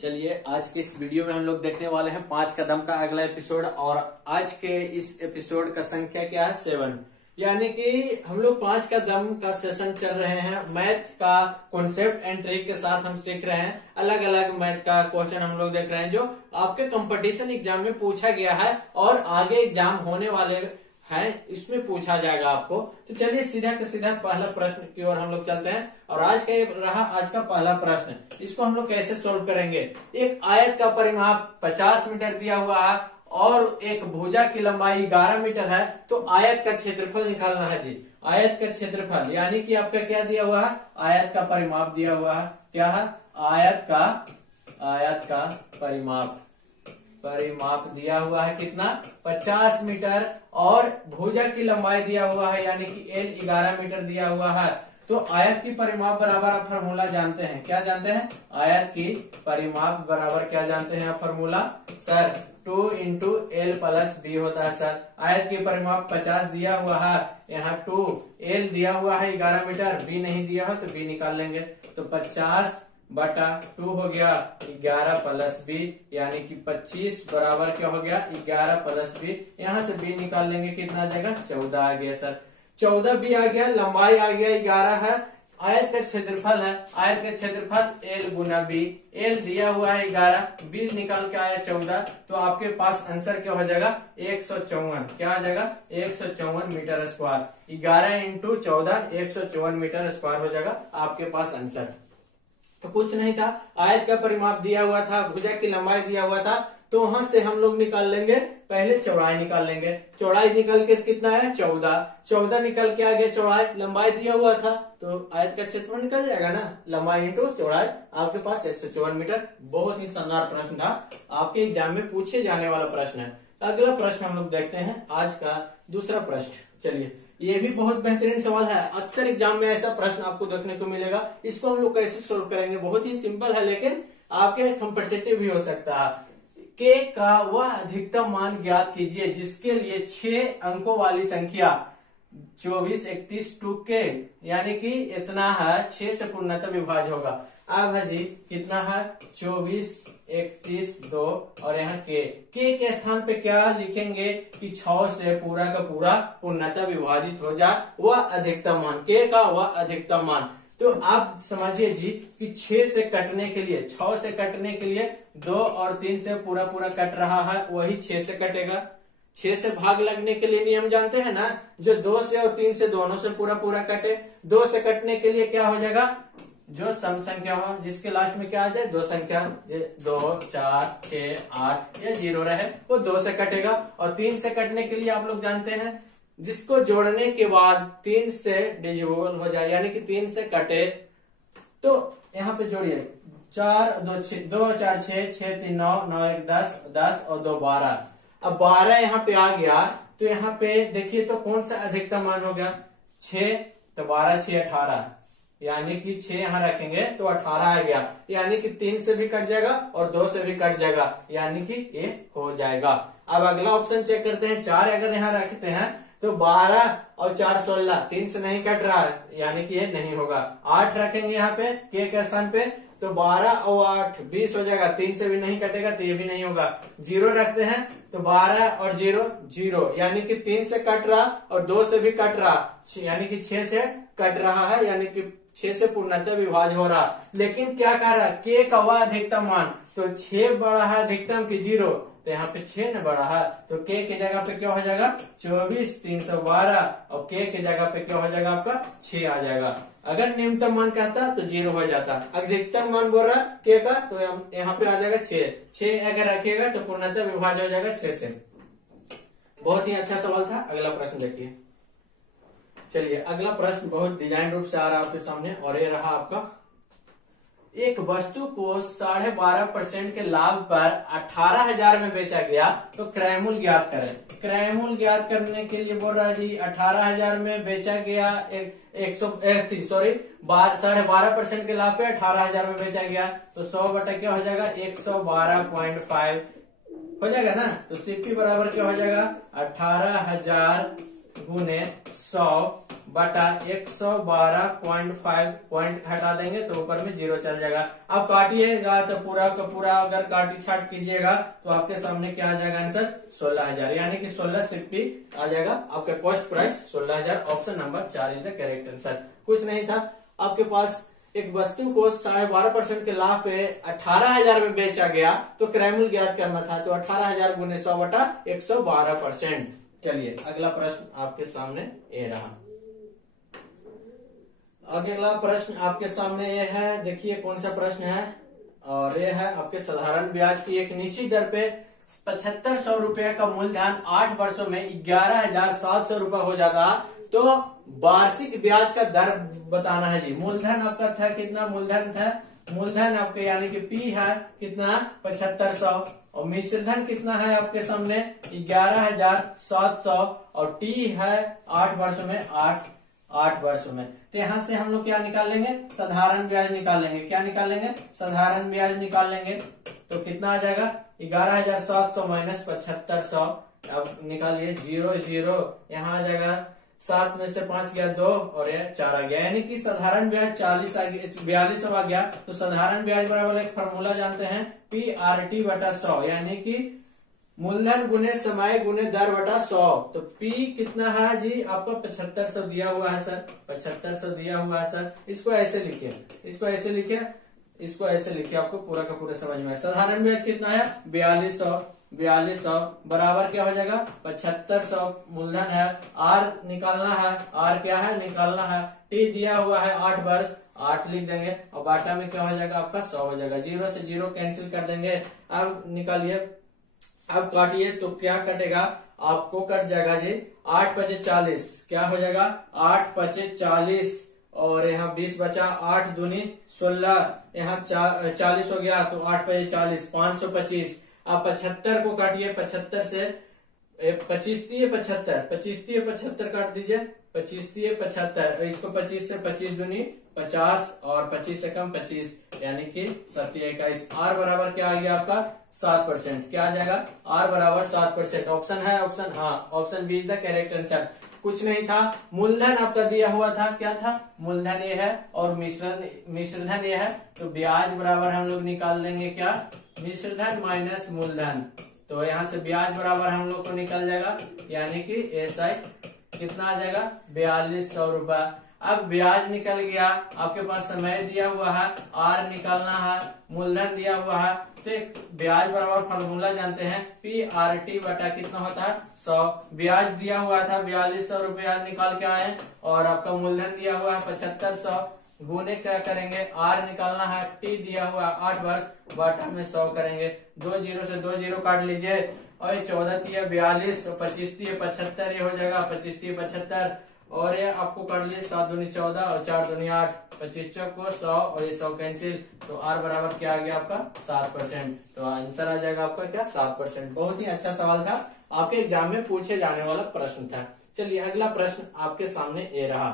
चलिए आज के इस वीडियो में हम लोग देखने वाले हैं 5 कदम का अगला एपिसोड। और आज के इस एपिसोड का संख्या क्या है 7। यानी कि हम लोग 5 कदम का सेशन चल रहे हैं। मैथ का कॉन्सेप्ट एंड ट्रिक के साथ हम सीख रहे हैं। अलग अलग मैथ का क्वेश्चन हम लोग देख रहे हैं जो आपके कंपटीशन एग्जाम में पूछा गया है और आगे एग्जाम होने वाले है, इसमें पूछा जाएगा आपको। तो चलिए सीधा का सीधा पहला प्रश्न की ओर हम लोग चलते हैं। और आज का ये रहा आज का पहला प्रश्न। इसको हम लोग कैसे सोल्व करेंगे। एक आयत का परिमाप 50 मीटर दिया हुआ है और एक भुजा की लंबाई 11 मीटर है। तो आयत का क्षेत्रफल निकालना है जी। आयत का क्षेत्रफल यानी कि आपका क्या दिया हुआ है, आयत का परिमाप दिया हुआ है। क्या है, आयत का परिमाप दिया हुआ है कितना, 50 मीटर। और भुजा की लंबाई दिया हुआ है यानी कि L 11 मीटर दिया हुआ है। तो आयत की परिमाप बराबर आप फॉर्मूला जानते हैं। क्या जानते हैं, आयत की परिमाप बराबर क्या जानते हैं आप formula sir, 2 into L plus B होता है सर। आयत की परिमाप 50 दिया हुआ है, यहाँ 2 L दिया हुआ है 11 मीटर, B नहीं दिया हो तो B निकाल लेंगे। तो 50/2 हो गया 11 प्लस B यानी कि 25 बराबर क्या हो गया 11 प्लस B। यहाँ से B निकाल लेंगे, कितना आ जाएगा 14 आ गया सर। 14 B आ गया, लंबाई आ गया 11 है, आयत का क्षेत्रफल है। आयत का क्षेत्रफल L गुना B। L दिया हुआ है 11, B निकाल के आया 14। तो आपके पास आंसर क्या हो जाएगा 154। क्या आ जाएगा 154 metre square. 11 into 14 154 metre square हो जाएगा आपके पास आंसर। तो कुछ नहीं था, आयत का परिमाप दिया हुआ था, भुजा की लंबाई दिया हुआ था। तो वहां से हम लोग निकाल लेंगे, पहले चौड़ाई निकाल लेंगे। चौड़ाई निकल के कितना है 14 निकल के आगे चौड़ाई, लंबाई दिया हुआ था तो आयत का क्षेत्रफल निकल जाएगा ना, लंबाई इंटू चौड़ाई। आपके पास 154 मीटर। बहुत ही शानदार प्रश्न था, आपके एग्जाम में पूछे जाने वाला प्रश्न है। अगला प्रश्न हम लोग देखते हैं, आज का दूसरा प्रश्न। चलिए ये भी बहुत बेहतरीन सवाल है, अक्सर एग्जाम में ऐसा प्रश्न आपको देखने को मिलेगा। इसको हम लोग कैसे सोल्व करेंगे, बहुत ही सिंपल है लेकिन आपके कॉम्पिटिटिव भी हो सकता है। के का वह अधिकतम मान ज्ञात कीजिए जिसके लिए 6 अंकों वाली संख्या 24 31 2k यानी कि इतना है 6 से पूर्णतः विभाज्य होगा। अब है जी कितना है 24 31 2 और यहाँ के स्थान पे क्या लिखेंगे कि 6 से पूरा का पूरा पूर्णतः विभाजित हो जाए वह अधिकतम मान, के का वह अधिकतम मान। तो आप समझिए जी कि 6 से कटने के लिए 6 से कटने के लिए 2 और 3 से पूरा पूरा कट रहा है, वही 6 से कटेगा। 6 से भाग लगने के लिए नियम जानते हैं ना, जो 2 से और 3 से दोनों से पूरा पूरा कटे। 2 से कटने के लिए क्या हो जाएगा, जो सम संख्या हो जिसके लास्ट में क्या आ जाए 2 संख्या, 2 4 6 8 या 0 रहे वो 2 से कटेगा। और 3 से कटने के लिए आप लोग जानते हैं जिसको जोड़ने के बाद 3 से डिविजिबल हो जाए यानी कि 3 से कटे। तो यहाँ पे जोड़िए 4 2 6 2 4 6 6 3 9 9 1 10 10 और 2 12। अब 12 यहाँ पे आ गया तो यहाँ पे देखिए तो कौन सा अधिकतम मान हो गया 6, तो 12 6 18 यानी कि 6 यहाँ रखेंगे तो 18 आ गया, यानी कि 3 से भी कट जाएगा और 2 से भी कट जाएगा यानी कि ये हो जाएगा। अब अगला ऑप्शन चेक करते हैं, 4 अगर यहाँ रखते हैं तो 12 और 4 16, 3 से नहीं कट रहा है यानी कि ये नहीं होगा। 8 रखेंगे यहाँ पे के स्थान पे तो 12 और 8 20 हो जाएगा, 3 से भी नहीं कटेगा तो ये भी नहीं होगा। 0 रखते हैं तो 12 और 0 0 यानी कि 3 से कट रहा और 2 से भी कट रहा यानी कि 6 से कट रहा है यानी कि 6 से पूर्णतः विभाज्य हो रहा। लेकिन क्या कह रहा है के का वह अधिकतम मान, तो 6 बड़ा है अधिकतम की 0, तो यहाँ पे 6 न बड़ा है तो के की जगह पे क्या हो जाएगा 24 312 और के की जगह पे क्या हो जाएगा आपका 6 आ जाएगा। अगर न्यूनतम मान कहता तो 0 हो जाता, अधिकतम मान बोल रहा के का तो यहाँ पे आ जाएगा 6 अगर रखिएगा तो पूर्णतः विभाज्य हो जाएगा 6 से। बहुत ही अच्छा सवाल था। अगला प्रश्न देखिए। चलिए अगला प्रश्न बहुत डिजाइन रूप से आ रहा है आपके सामने और ये रहा आपका, एक वस्तु को 12.5% के लाभ पर 18,000 में बेचा गया तो क्रय मूल्य ज्ञात करें। क्रय मूल्य ज्ञात करने के लिए बोल रहा है जी 18,000 में बेचा गया 12.5% के लाभ पे 18,000 में बेचा गया तो 100 बटा क्या हो जाएगा 112.5 हो जाएगा ना। तो सीपी बराबर क्या हो जाएगा 18,000 गुने 100 बटा 112.5 पॉइंट हटा देंगे तो ऊपर में 0 चल जाएगा। अब काटिएगा तो पूरा का पूरा अगर काटी छाट कीजिएगा तो आपके सामने क्या आ जाएगा आंसर 16,000, यानी कि 16 सिक्की आ जाएगा आपका cost price 16,000। Option number 4 is the correct answer. कुछ नहीं था, आपके पास एक वस्तु को 12.5% के लाभ पे 18,000 में बेचा गया तो क्रय मूल्य ज्ञात करना था, तो 18,000 गुने 100 बटा 112%। चलिए अगला प्रश्न आपके सामने ये रहा। अगला प्रश्न आपके सामने ये है, देखिए कौन सा प्रश्न है, और ये है आपके साधारण ब्याज की एक निश्चित दर पे 7500 रुपए का मूलधन 8 वर्षों में 11,700 रुपए हो जाता तो वार्षिक ब्याज का दर बताना है जी। मूलधन आपका था कितना, मूलधन था, मूलधन आपके यानी कि पी है कितना 7500 और मिश्रधन कितना है आपके सामने 11,700 और टी है 8 वर्षों में 8 वर्षों में। तो यहाँ से हम लोग क्या निकाल लेंगे, साधारण ब्याज निकाल लेंगे। क्या निकाल लेंगे, साधारण ब्याज निकाल लेंगे। तो कितना आ जाएगा 11,700 माइनस 7500। अब निकालिए 0 0, यहाँ आ जाएगा 7 में से 5 गया 2 और ये 4 आ गया, यानी कि साधारण ब्याज 42 आ गया। तो साधारण ब्याज बराबर एक फॉर्मूला जानते हैं PRT बटा 100, यानी कि मूलधन गुने समय गुने दर बटा 100। तो P कितना है जी आपका 7500 दिया हुआ है सर, 7500 दिया हुआ है सर। इसको ऐसे लिखिए, इसको ऐसे लिखिए, इसको ऐसे लिखिए, आपको पूरा का पूरा समझ में। साधारण ब्याज कितना है 4200 बराबर क्या हो जाएगा 7500 मूलधन है, आर निकालना है, आर क्या है निकालना है, टी दिया हुआ है 8 वर्ष, 8 लिख देंगे और बाटा में क्या हो जाएगा आपका 100 हो जाएगा। 0 से 0 कैंसिल कर देंगे। अब निकालिए, अब काटिए तो क्या कटेगा आपको, कट जाएगा जी 8 पचे 40, क्या हो जाएगा 8 पचे 40 और यहाँ 20 बचा, 8 दूनी 16, यहाँ 40 हो गया तो 8 पचे 40 525। आप 75 को काटिए, 75 से 25 दिए 75, 25 दिए 75 काट दीजिए, 25 दिए 75, इसको 25 से 25 दूनी 50 और 25 से कम 25, यानी कि 2721। आर बराबर क्या आ गया आपका 7%। क्या आ जाएगा आर बराबर 7%। ऑप्शन है, ऑप्शन हाँ, option B is the correct answer. कुछ नहीं था, मूलधन आपका दिया हुआ था, क्या था मूलधन ये है और मिश्रधन ये है, तो ब्याज बराबर हम लोग निकाल देंगे क्या मिश्रधन माइनस मूलधन। तो यहाँ से ब्याज बराबर हम लोग को निकल जाएगा, यानी कि एसआई कितना आ जाएगा 4200 रुपए। अब ब्याज निकल गया, आपके पास समय दिया हुआ है, आर निकालना है, मूलधन दिया हुआ है, तो एक ब्याज बराबर फॉर्मूला जानते हैं PRT बटा कितना होता है 100। ब्याज दिया हुआ था 4200 रुपया निकाल के आए और आपका मूलधन दिया हुआ है 7500, गुने क्या करेंगे आर निकालना है, टी दिया हुआ 8 वर्ष बटा में 100 करेंगे। 2 0 से 2 0 काट लीजिए और ये 14 तिया 42, 25 तिया 75, ये हो जाएगा 25 तिया 75 और ये आपको काट लिए 7 दूनी 14 और 4 दूनी 8, 25 को 100 और ये 100 कैंसिल, तो आर बराबर क्या आ गया आपका 7%। तो आंसर आ जाएगा आपका क्या 7%। बहुत ही अच्छा सवाल था, आपके एग्जाम में पूछे जाने वाला प्रश्न था। चलिए अगला प्रश्न आपके सामने ये रहा।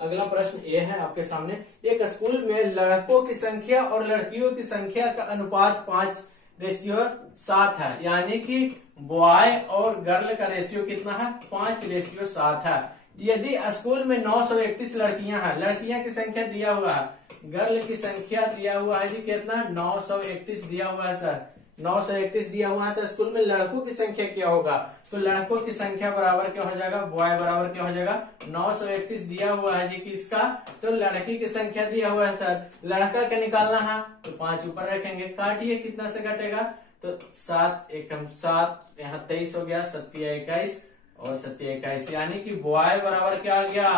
अगला प्रश्न ये है आपके सामने, एक स्कूल में लड़कों की संख्या और लड़कियों की संख्या का अनुपात 5:7 है, यानी कि बॉय और गर्ल का रेशियो कितना है 5:7 है। यदि स्कूल में 931 लड़कियां हैं, लड़कियां की संख्या दिया हुआ है, गर्ल की संख्या दिया हुआ है जी कितना 931 दिया हुआ है सर, 931 दिया हुआ है, तो स्कूल में लड़कों की संख्या क्या होगा, तो लड़कों की संख्या बराबर क्या हो जाएगा बॉय बराबर क्या हो जाएगा 931 दिया हुआ है जी किसका, तो लड़की की संख्या दिया हुआ है सर, लड़का का निकालना है तो 5 ऊपर रखेंगे, काटिए कितना से कटेगा, तो 7 एकम 7, यहाँ 23 हो गया, 7 और 7 यानी कि बॉय बराबर क्या आ गया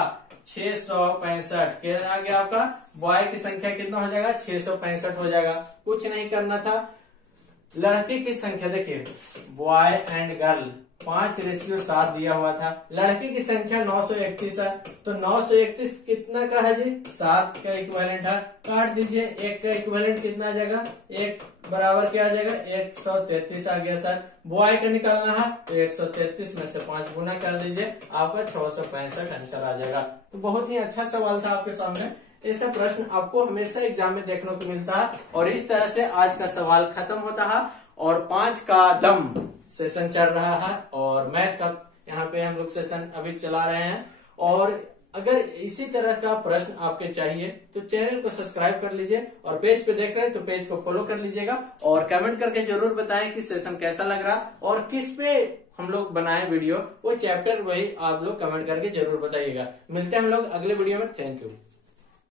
665। क्या आ गया आपका बॉय की संख्या कितना हो जाएगा 665 हो जाएगा। कुछ नहीं करना था, लड़की की संख्या देखिए बॉय एंड गर्ल 5:7 दिया हुआ था, लड़की की संख्या 931 है, तो 931 कितना का है जी 7 का इक्विवेलेंट है, काट दीजिए, 1 का इक्विवेलेंट कितना आ जाएगा 1 बराबर क्या आ जाएगा 133 आ गया सर। बॉय का निकालना है तो 133 में से 5 गुना कर दीजिए, आपका 665 आंसर आ जाएगा। तो बहुत ही अच्छा सवाल था आपके सामने, ऐसा प्रश्न आपको हमेशा एग्जाम में देखने को मिलता है। और इस तरह से आज का सवाल खत्म होता है और 5 का दम सेशन चल रहा है और मैथ का यहाँ पे हम लोग सेशन अभी चला रहे हैं। और अगर इसी तरह का प्रश्न आपके चाहिए तो चैनल को सब्सक्राइब कर लीजिए, और पेज पे देख रहे हैं तो पेज को फॉलो कर लीजिएगा, और कमेंट करके जरूर बताएं कि सेशन कैसा लग रहा और किस पे हम लोग बनाए वीडियो, वो चैप्टर वही आप लोग कमेंट करके जरूर बताइएगा। मिलते हैं हम लोग अगले वीडियो में। Thank you.